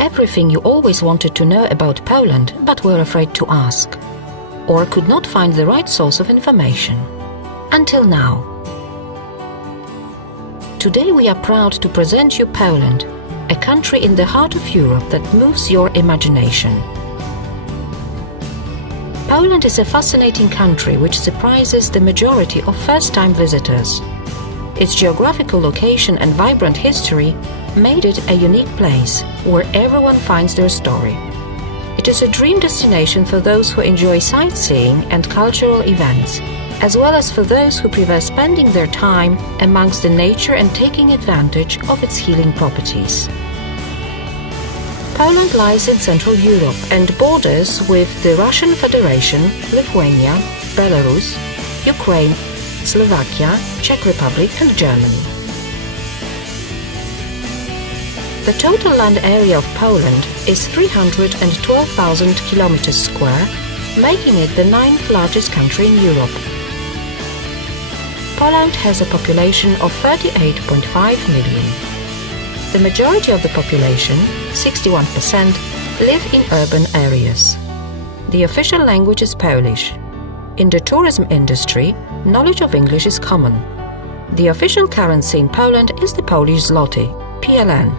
everything you always wanted to know about Poland but were afraid to ask, or could not find the right source of information. Until now. Today we are proud to present you Poland, a country in the heart of Europe that moves your imagination. Poland is a fascinating country which surprises the majority of first-time visitors. Its geographical location and vibrant history made it a unique place where everyone finds their story. It is a dream destination for those who enjoy sightseeing and cultural events, as well as for those who prefer spending their time amongst the nature and taking advantage of its healing properties. Poland lies in Central Europe and borders with the Russian Federation, Lithuania, Belarus, Ukraine, Slovakia, Czech Republic and Germany. The total land area of Poland is 312,000 kilometers square, making it the 9th largest country in Europe. Poland has a population of 38.5 million. The majority of the population, 61%, live in urban areas. The official language is Polish. In the tourism industry, knowledge of English is common. The official currency in Poland is the Polish zloty, PLN.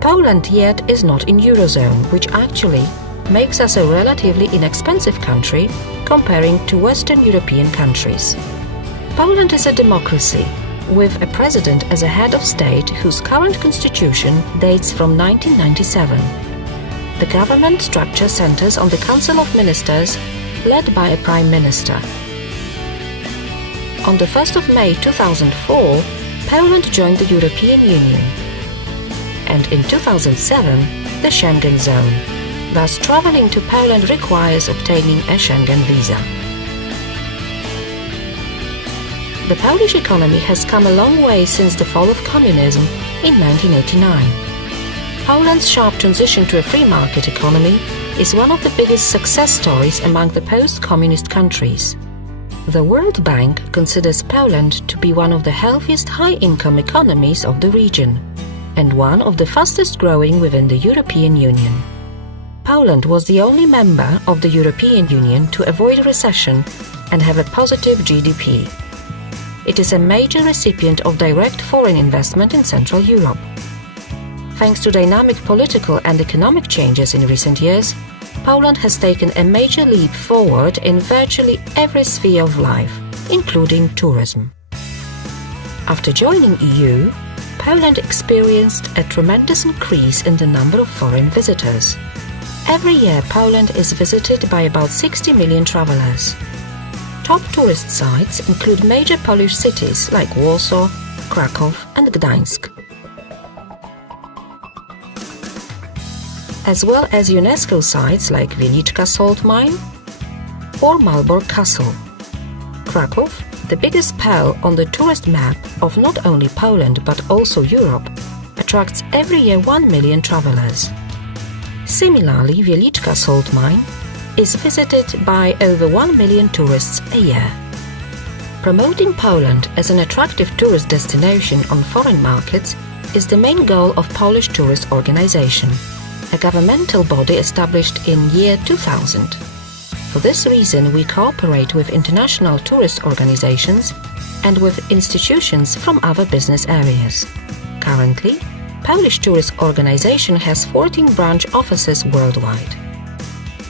Poland yet is not in Eurozone, which actually makes us a relatively inexpensive country comparing to Western European countries. Poland is a democracy, with a president as a head of state whose current constitution dates from 1997. The government structure centers on the Council of Ministers, led by a Prime Minister. On the 1st of May 2004, Poland joined the European Union, and in 2007, the Schengen zone. Thus, traveling to Poland requires obtaining a Schengen visa. The Polish economy has come a long way since the fall of communism in 1989. Poland's sharp transition to a free market economy is one of the biggest success stories among the post-communist countries. The World Bank considers Poland to be one of the healthiest high-income economies of the region and one of the fastest growing within the European Union. Poland was the only member of the European Union to avoid recession and have a positive GDP. It is a major recipient of direct foreign investment in Central Europe. Thanks to dynamic political and economic changes in recent years, Poland has taken a major leap forward in virtually every sphere of life, including tourism. After joining EU, Poland experienced a tremendous increase in the number of foreign visitors. Every year, Poland is visited by about 60 million travelers. Top tourist sites include major Polish cities like Warsaw, Kraków and Gdańsk, as well as UNESCO sites like Wieliczka salt mine or Malbork Castle. Kraków, the biggest pearl on the tourist map of not only Poland but also Europe, attracts every year 1 million travelers. Similarly, Wieliczka salt mine is visited by over 1 million tourists a year. Promoting Poland as an attractive tourist destination on foreign markets is the main goal of Polish Tourist Organization, a governmental body established in year 2000. For this reason, we cooperate with international tourist organizations and with institutions from other business areas. Currently, Polish Tourist Organization has 14 branch offices worldwide.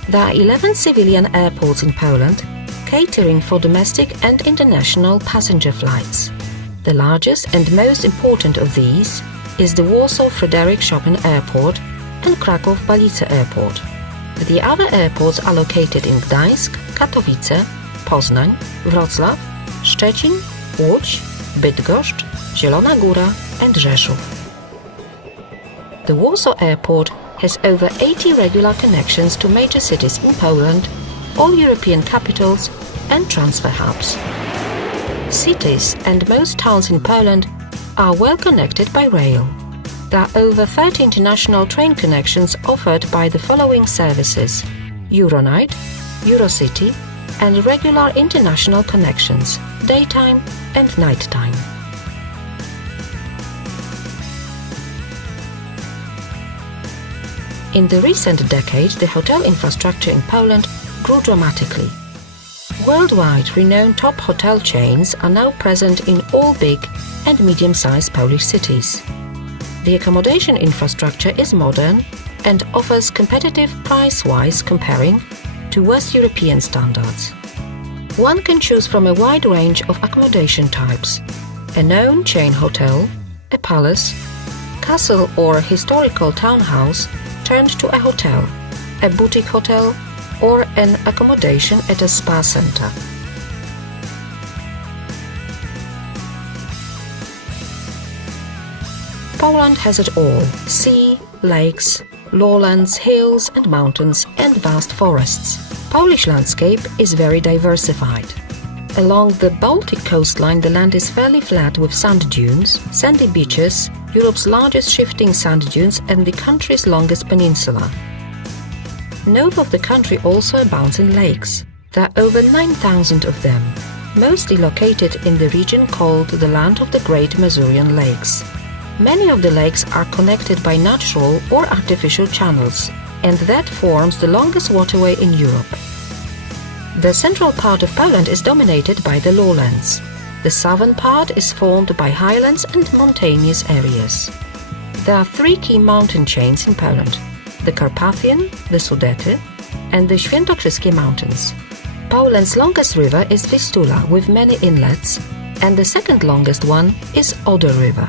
There are 11 civilian airports in Poland, catering for domestic and international passenger flights. The largest and most important of these is the Warsaw Fryderyk Chopin Airport and Kraków-Balice Airport. The other airports are located in Gdańsk, Katowice, Poznań, Wrocław, Szczecin, Łódź, Bydgoszcz, Zielona Góra and Rzeszów. The Warsaw Airport has over 80 regular connections to major cities in Poland, all European capitals and transfer hubs. Cities and most towns in Poland are well connected by rail. There are over 30 international train connections offered by the following services: Euronight, Eurocity, and regular international connections, daytime and nighttime. In the recent decade, the hotel infrastructure in Poland grew dramatically. Worldwide renowned top hotel chains are now present in all big and medium-sized Polish cities. The accommodation infrastructure is modern and offers competitive price-wise comparing to West European standards. One can choose from a wide range of accommodation types: a known chain hotel, a palace, castle or historical townhouse turned to a hotel, a boutique hotel, or an accommodation at a spa center. Poland has it all: sea, lakes, lowlands, hills and mountains, and vast forests. Polish landscape is very diversified. Along the Baltic coastline, the land is fairly flat with sand dunes, sandy beaches, Europe's largest shifting sand dunes, and the country's longest peninsula. North of the country also abounds in lakes. There are over 9,000 of them, mostly located in the region called the Land of the Great Masurian Lakes. Many of the lakes are connected by natural or artificial channels, and that forms the longest waterway in Europe. The central part of Poland is dominated by the lowlands. The southern part is formed by highlands and mountainous areas. There are three key mountain chains in Poland: the Carpathian, the Sudety, and the Świętokrzyskie Mountains. Poland's longest river is Vistula, with many inlets, and the second longest one is Oder River.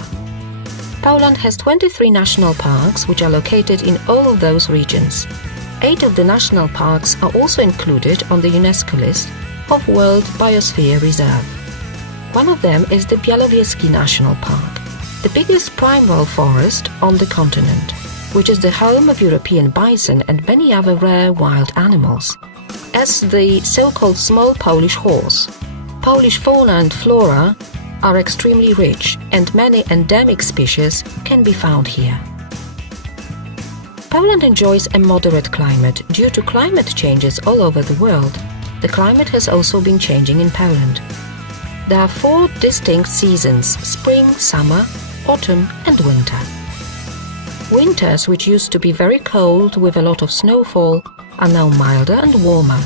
Poland has 23 national parks, which are located in all of those regions. 8 of the national parks are also included on the UNESCO list of World Biosphere Reserve. One of them is the Białowieski National Park, the biggest primeval forest on the continent, which is the home of European bison and many other rare wild animals, as the so-called small Polish horse. Polish fauna and flora are extremely rich, and many endemic species can be found here. Poland enjoys a moderate climate. Due to climate changes all over the world, the climate has also been changing in Poland. There are 4 distinct seasons: spring, summer, autumn and winter. Winters, which used to be very cold with a lot of snowfall, are now milder and warmer.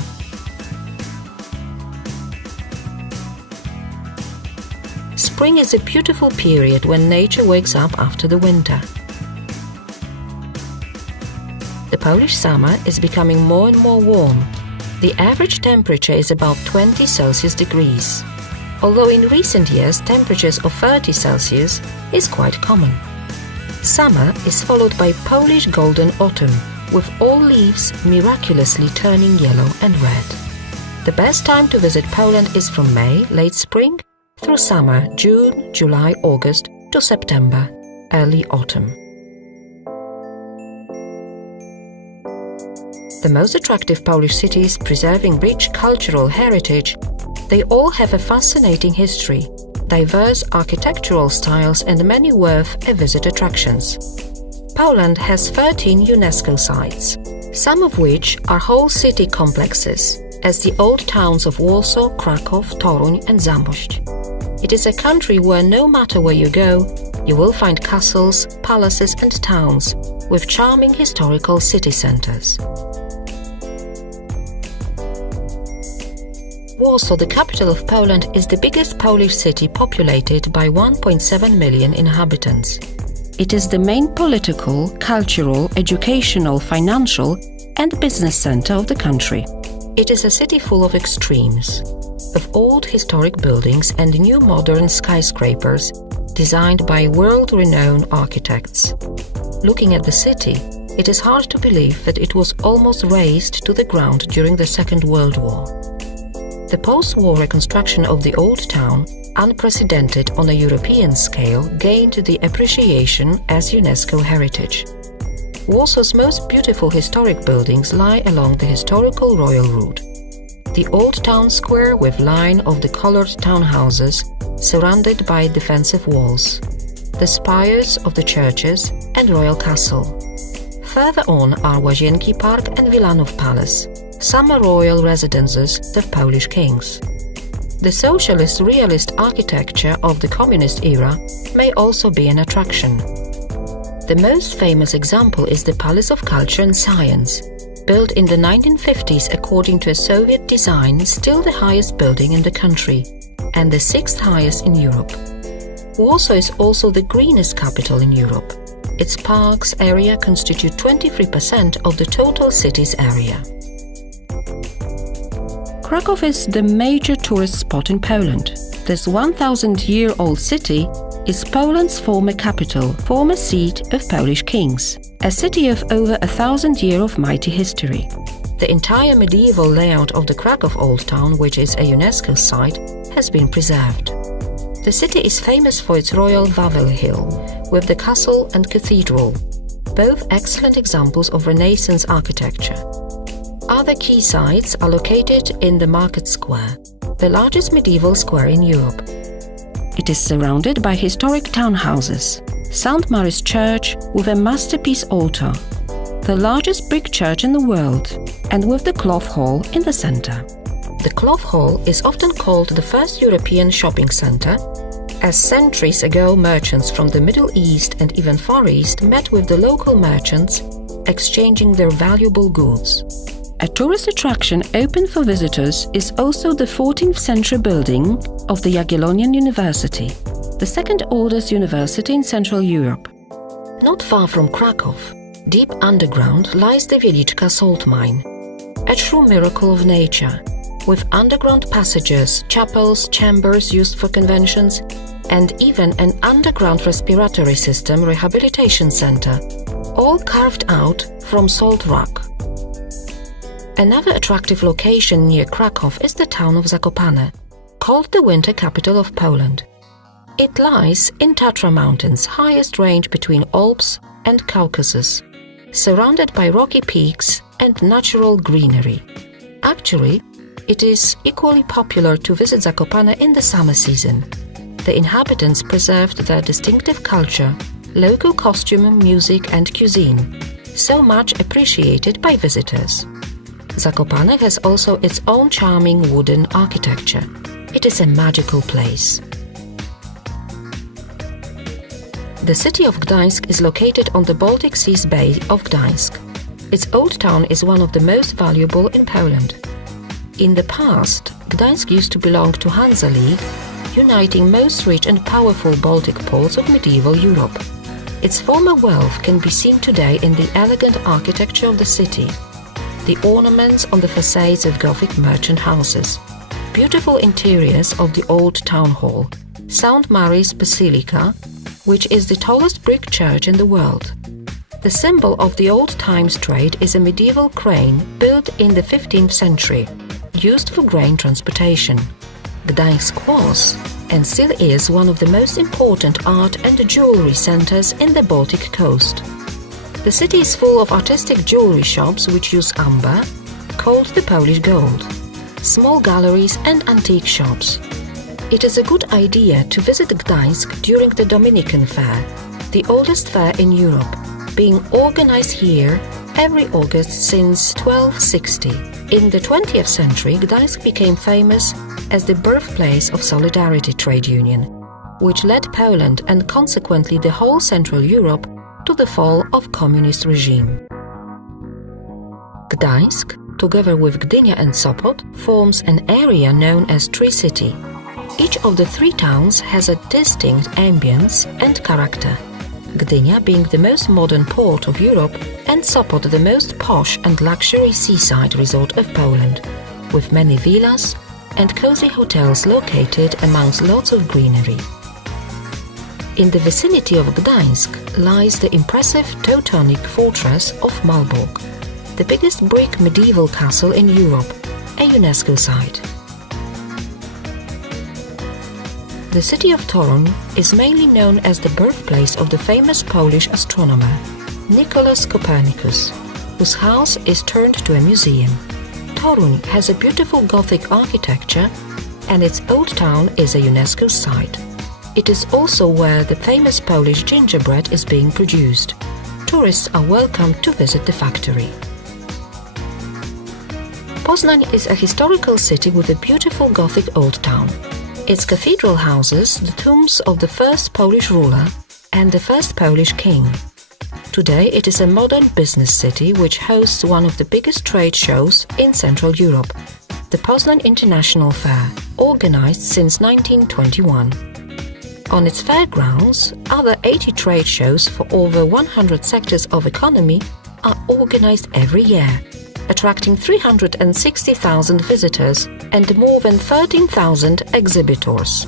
Spring is a beautiful period when nature wakes up after the winter. The Polish summer is becoming more and more warm. The average temperature is about 20 Celsius degrees, although in recent years temperatures of 30 Celsius is quite common. Summer is followed by Polish golden autumn, with all leaves miraculously turning yellow and red. The best time to visit Poland is from May, late spring, through summer, June, July, August, to September, early autumn. The most attractive Polish cities preserving rich cultural heritage, they all have a fascinating history, diverse architectural styles and many worth a visit attractions. Poland has 13 UNESCO sites, some of which are whole city complexes, as the old towns of Warsaw, Kraków, Toruń and Zamość. It is a country where no matter where you go, you will find castles, palaces and towns with charming historical city centers. Warsaw, the capital of Poland, is the biggest Polish city populated by 1.7 million inhabitants. It is the main political, cultural, educational, financial and business center of the country. It is a city full of extremes, of old historic buildings and new modern skyscrapers designed by world-renowned architects. Looking at the city, it is hard to believe that it was almost razed to the ground during the Second World War. The post-war reconstruction of the old town, unprecedented on a European scale, gained the appreciation as UNESCO heritage. Warsaw's most beautiful historic buildings lie along the historical Royal Route. The Old Town Square with line of the colored townhouses surrounded by defensive walls, the spires of the churches and Royal Castle. Further on are Łazienki Park and Wilanów Palace, summer royal residences of Polish kings. The socialist realist architecture of the communist era may also be an attraction. The most famous example is the Palace of Culture and Science, built in the 1950s according to a Soviet design, still the highest building in the country and the 6th highest in Europe. Warsaw is also the greenest capital in Europe. Its parks area constitute 23% of the total city's area. Kraków is the major tourist spot in Poland. This 1,000-year-old city is Poland's former capital, former seat of Polish kings, a city of over 1,000 years of mighty history. The entire medieval layout of the Kraków Old Town, which is a UNESCO site, has been preserved. The city is famous for its royal Wawel Hill, with the castle and cathedral, both excellent examples of Renaissance architecture. Other key sites are located in the Market Square, the largest medieval square in Europe. It is surrounded by historic townhouses, St. Mary's Church with a masterpiece altar, the largest brick church in the world, and with the Cloth Hall in the center. The Cloth Hall is often called the first European shopping center, as centuries ago merchants from the Middle East and even Far East met with the local merchants, exchanging their valuable goods. A tourist attraction open for visitors is also the 14th century building of the Jagiellonian University, the second oldest university in Central Europe. Not far from Kraków, deep underground lies the Wieliczka salt mine, a true miracle of nature, with underground passages, chapels, chambers used for conventions, and even an underground respiratory system rehabilitation center, all carved out from salt rock. Another attractive location near Kraków is the town of Zakopane, called the winter capital of Poland. It lies in Tatra Mountains, highest range between Alps and Caucasus, surrounded by rocky peaks and natural greenery. Actually, it is equally popular to visit Zakopane in the summer season. The inhabitants preserved their distinctive culture, local costume, music and cuisine, so much appreciated by visitors. Zakopane has also its own charming wooden architecture. It is a magical place. The city of Gdańsk is located on the Baltic Sea's Bay of Gdańsk. Its old town is one of the most valuable in Poland. In the past, Gdańsk used to belong to Hansa League, uniting most rich and powerful Baltic ports of medieval Europe. Its former wealth can be seen today in the elegant architecture of the city, the ornaments on the facades of Gothic merchant houses, beautiful interiors of the old town hall, St. Mary's Basilica, which is the tallest brick church in the world. The symbol of the old times trade is a medieval crane built in the 15th century, used for grain transportation. Gdańsk was and still is one of the most important art and jewelry centers in the Baltic coast. The city is full of artistic jewelry shops which use amber, called the Polish gold, small galleries and antique shops. It is a good idea to visit Gdańsk during the Dominican Fair, the oldest fair in Europe, being organized here every August since 1260. In the 20th century, Gdańsk became famous as the birthplace of Solidarity trade union, which led Poland and consequently the whole Central Europe to the fall of communist regime. Gdańsk, together with Gdynia and Sopot, forms an area known as Tri-City. Each of the three towns has a distinct ambience and character. Gdynia being the most modern port of Europe and Sopot the most posh and luxury seaside resort of Poland, with many villas and cozy hotels located amongst lots of greenery. In the vicinity of Gdańsk lies the impressive Teutonic fortress of Malbork, the biggest brick medieval castle in Europe, a UNESCO site. The city of Toruń is mainly known as the birthplace of the famous Polish astronomer, Nicholas Copernicus, whose house is turned to a museum. Toruń has a beautiful Gothic architecture and its old town is a UNESCO site. It is also where the famous Polish gingerbread is being produced. Tourists are welcome to visit the factory. Poznań is a historical city with a beautiful Gothic old town. Its cathedral houses the tombs of the first Polish ruler and the first Polish king. Today it is a modern business city which hosts one of the biggest trade shows in Central Europe, the Poznan International Fair, organized since 1921. On its fairgrounds, other 80 trade shows for over 100 sectors of economy are organized every year, attracting 360,000 visitors and more than 13,000 exhibitors.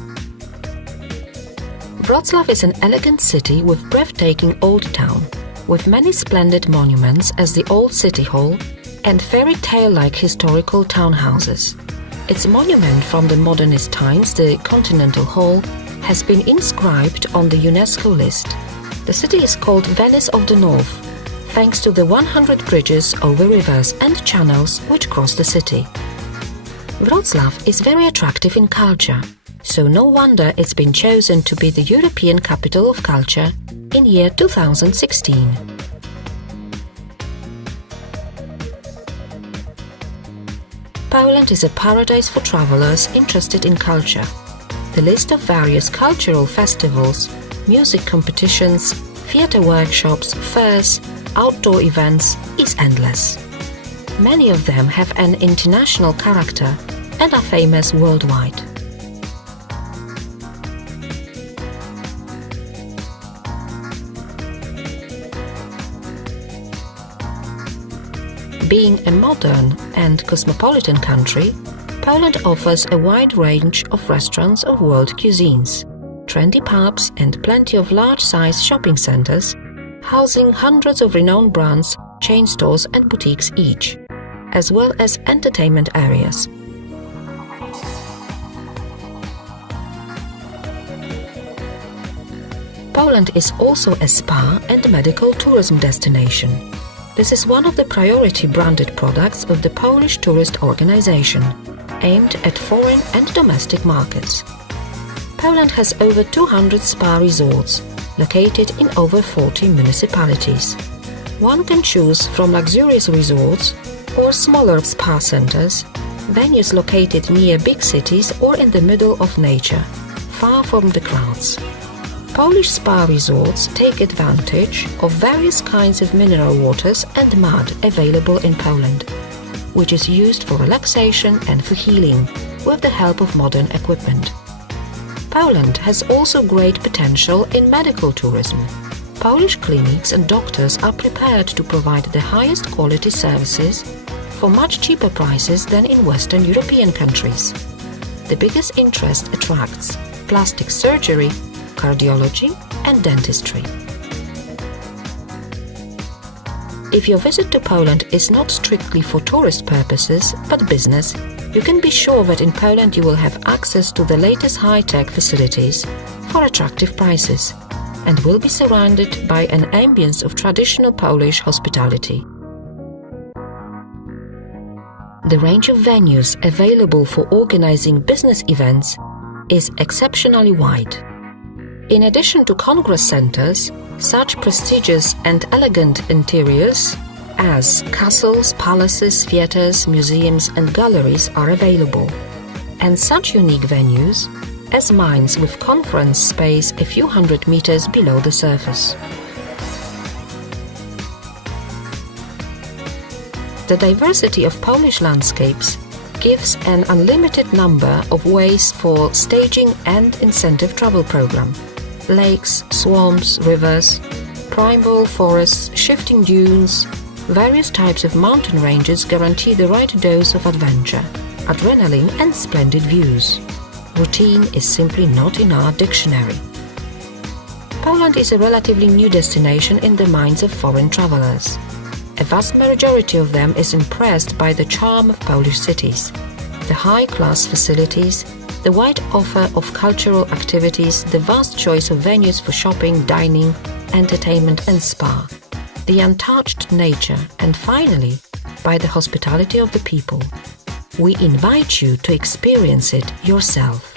Wrocław is an elegant city with breathtaking old town, with many splendid monuments as the Old City Hall and fairy tale-like historical townhouses. Its monument from the modernist times, the Continental Hall, has been inscribed on the UNESCO list. The city is called Venice of the North, thanks to the 100 bridges over rivers and channels which cross the city. Wrocław is very attractive in culture, so no wonder it's been chosen to be the European Capital of Culture in year 2016. Poland is a paradise for travelers interested in culture. The list of various cultural festivals, music competitions, theatre workshops, fairs, outdoor events is endless. Many of them have an international character and are famous worldwide. Being a modern and cosmopolitan country, Poland offers a wide range of restaurants of world cuisines, trendy pubs and plenty of large-size shopping centers, housing hundreds of renowned brands, chain stores and boutiques each, as well as entertainment areas. Poland is also a spa and medical tourism destination. This is one of the priority branded products of the Polish Tourist Organization, aimed at foreign and domestic markets. Poland has over 200 spa resorts, located in over 40 municipalities. One can choose from luxurious resorts or smaller spa centers, venues located near big cities or in the middle of nature, far from the crowds. Polish spa resorts take advantage of various kinds of mineral waters and mud available in Poland, which is used for relaxation and for healing with the help of modern equipment. Poland has also great potential in medical tourism. Polish clinics and doctors are prepared to provide the highest quality services for much cheaper prices than in Western European countries. The biggest interest attracts plastic surgery, cardiology and dentistry. If your visit to Poland is not strictly for tourist purposes but business, you can be sure that in Poland you will have access to the latest high-tech facilities for attractive prices and will be surrounded by an ambience of traditional Polish hospitality. The range of venues available for organizing business events is exceptionally wide. In addition to congress centers, such prestigious and elegant interiors as castles, palaces, theaters, museums and galleries are available, and such unique venues as mines with conference space a few hundred meters below the surface. The diversity of Polish landscapes gives an unlimited number of ways for staging and incentive travel program. Lakes, swamps, rivers, primeval forests, shifting dunes, various types of mountain ranges guarantee the right dose of adventure, adrenaline and splendid views. Routine is simply not in our dictionary. Poland is a relatively new destination in the minds of foreign travelers. A vast majority of them is impressed by the charm of Polish cities, the high-class facilities, the wide offer of cultural activities, the vast choice of venues for shopping, dining, entertainment and spa, the untouched nature, and finally, by the hospitality of the people. We invite you to experience it yourself.